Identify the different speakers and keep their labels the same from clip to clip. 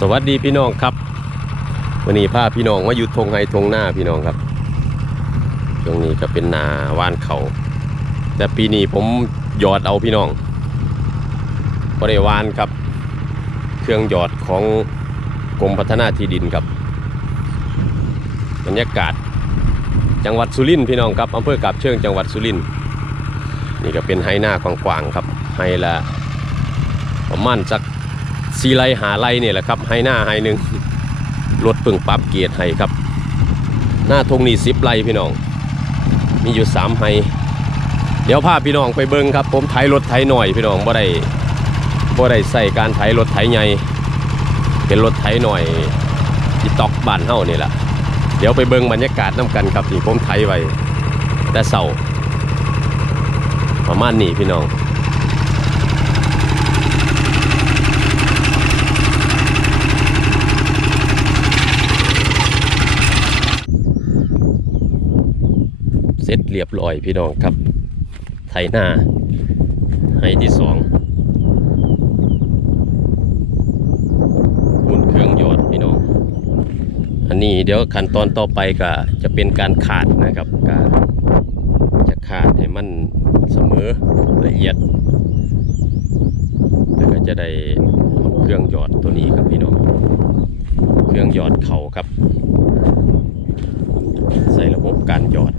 Speaker 1: สวัสดีพี่น้องครับ วันนี้พาพี่น้องมาอยู่ทงไฮทงหน้าพี่น้องครับช่วงนี้ก็เป็นนาว่านเขาแต่ปีนี้ผมหยอดเอาพี่น้องบริวานครับ เครื่องหยอดของกรมพัฒนาที่ดินครับบรรยากาศจังหวัดสุรินทร์พี่น้องครับอำเภอกาบเชิงจังหวัดสุรินทร์นี่ก็เป็นไฮหน้ากว้างๆครับไฮละประมาณสัก สีไรหาไรเนี่ยแหละครับให้หน้าให้หนึ่งรถปึงปรับเกียร์ให้ครับ หน้าทงนี่สิบไรพี่น้อง มีอยู่สามไฮเดี๋ยวพาพี่น้องไปเบิ้งครับ ผมไถรถไถหน่อยพี่น้องบ่ได้บ่ได้ใส่การไถรถไถใหญ่เป็นรถไถหน่อยที่ตอกบ้านเฮานี่แหละเดี๋ยวไปเบิ้งบรรยากาศน้ำกันครับที่ผมไถไว้แต่เสาประมาณนี้พี่น้อง เสร็จเรียบร้อยพี่น้องครับ ไถหน้าให้ที่สองหุ่นเครื่องหยอดพี่น้อง อันนี้เดี๋ยวขั้นตอนต่อไปก็จะเป็นการขาดนะครับก็จะขาดให้มันเสมอละเอียด แล้วก็จะได้เอาเครื่องหยอดตัวนี้ครับพี่น้อง เครื่องหยอดเข่าครับ ใส่ระบบการหยอด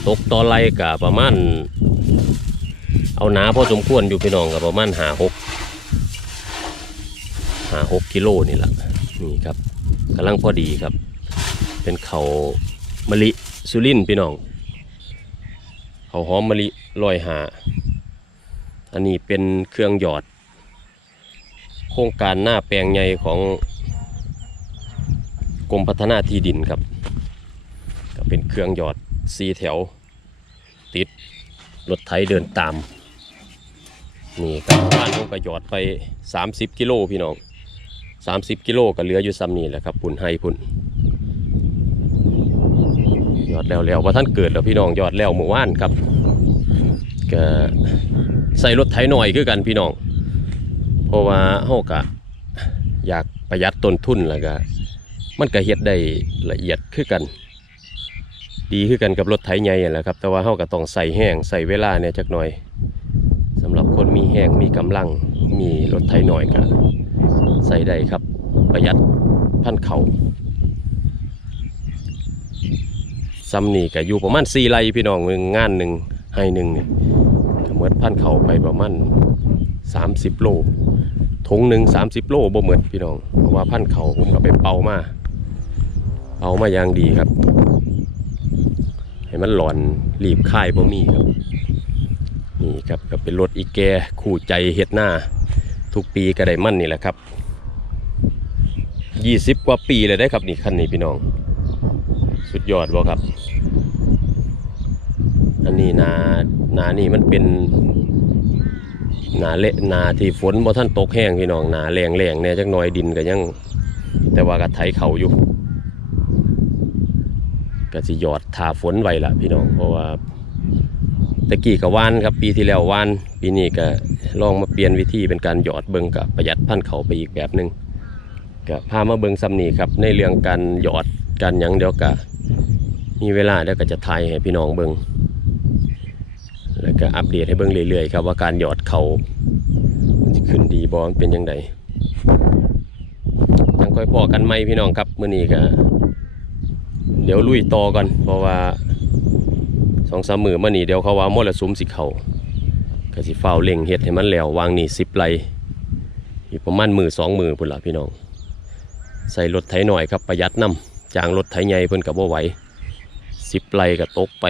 Speaker 1: ต กต่อไรกับประมาณ เอาหนาพอสมควรอยู่พี่น้องกับประมาณหาหกหาหกกิโลนี่แหละนี่ครับกำลังพอดีครับ เป็นเขามะลิสุรินพี่น้องเขาหอมมะลิลอยหา อันนี้เป็นเครื่องหยอด โครงการหน้าแปลงใหญ่ของกรมพัฒนาที่ดินครับ ก็เป็นเครื่องหยอดสีแถว ติด รถไถเดินตาม นี่ครับบ้านผมก็หยอดไป 30 กิโลพี่น้อง 30 กิโลก็เหลืออยู่ซ้ำนี่แหละครับปุ่นให้ปุ่นหยอดแล้วแล้วว่าท่านเกิดแล้วพี่น้องหยอดแล้วเมื่อวานครับก็ใส่รถไถหน่อยคือกันพี่น้อง เพราะว่าเฮาก็อยากประหยัดต้นทุนแล้วก็มันก็เฮ็ดได้ละเอียดคือกัน ดีคือกันกับรถไถใหญ่แหละครับ แต่ว่าเฮาก็ต้องใส่แห้งใส่เวลาเนี่ยจักหน่อยสำหรับคนมีแห้งมีกำลังมีรถไถหน่อยก็ใส่ได้ครับ ประหยัดพันเขาซ้ำนี่ก็อยู่ประมาณ4ไร่พี่น้องหนึ่งงานหนึ่งให้หนึ่งเนี่ก็เหมือนพันเขาไปประมาณ30โลถุงหนึ่ง30โลบ่เหมือนพี่น้องเพราะว่าพันเขาผมก็ไปเป่ามาเปามาอย่างดีครับ ให้มันหลอนรีบค่ายบ่มีครับนี่ครับก็เป็นรถอีแกคู่ใจเฮ็ดหน้า ทุกปีก็ได้มั่นนี่แหละครับ20กว่าปีเลยได้ครับนี่คันนี้พี่น้อง สุดยอดบ่ครับ อันนี้นานานี่มันเป็นหนาเละหนาที่ฝนบ่ท่านตกแห้งพี่น้องหนาแรงแรงเนี่ยจักหน่อยดินก็ยัง แต่ว่าก็ไถเขาอยู่ ก็สิหยอดทาฝนไว้ละพี่น้องเพราะว่าตะกี้ก็วานครับ ปีที่แล้ววาน ปีนี้ก็ลองมาเปลี่ยนวิธีเป็นการหยอดเบิงกับประหยัดพันเขาไปอีกแบบหนึงก็พามาเบิงซ้ำนี่ครับ ในเรื่องการหยอดการยังเดียวก็มีเวลาเดี๋ยวก็จะทายให้พี่น้องเบิงแล้วก็อัปเดตให้เบิงเรื่อยๆครับว่าการหยอดเขามันจะขึ้นดีบอมันเป็นยังไงยังค่อยพอกันไหมพี่น้องครับเมื้อนี้ก็ เดี๋ยวลุยต่อกันเพราะว่าสองสามมือมานี่เดี๋ยวเขาว่ามรสุมสิเขาก็สิเฝ้าเล่งเฮ็ดให้มันแล้ววางนี่สิบไรอีกประมาณมือสองมือพุ่นละพี่น้อง ใส่รถไถหน่อยครับประหยัดน้ำจางรถไถใหญ่เพิ่นกับว่าไหวสิบไรก็ตกไป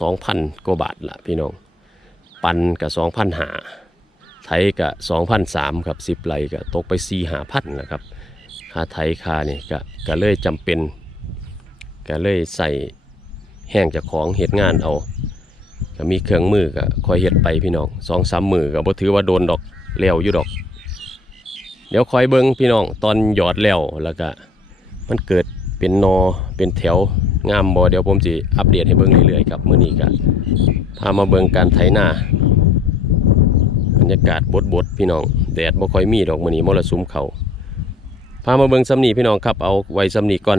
Speaker 1: สองพันกว่าบาทละพี่น้อง ปันกับสองพันหาไทยกับสองพันสามครับสิบไรก็ตกไปสี่หาพันนะครับค่าไทยค่านี่ก็ก็เลยจำเป็น ก็เลยใส่แห้งจากของเหตุงานเอาก็มีเครื่องมือก็คอยเห็ดไปพี่น้องสองสามมือก็บ่ถือว่าโดนดอกเลี้ยวอยู่ดอก เดี๋ยวคอยเบิ้งพี่น้องตอนหยอดแล้วแล้วก็มันเกิดเป็นนอเป็นแถวงามบอเดี๋ยวผมจีอัปเดตให้เบิ้งเรื่อยๆครับมื้อนี้ก็พามาเบิ้งการไถนาบรรยากาศบดบดพี่น้องแดดบ่ค่อยมีดอกมื้อนี้มรสุมเขาพามาเบิ้งซ้ำนี่พี่น้องครับเอาไว้ซ้ำนี่ก่อน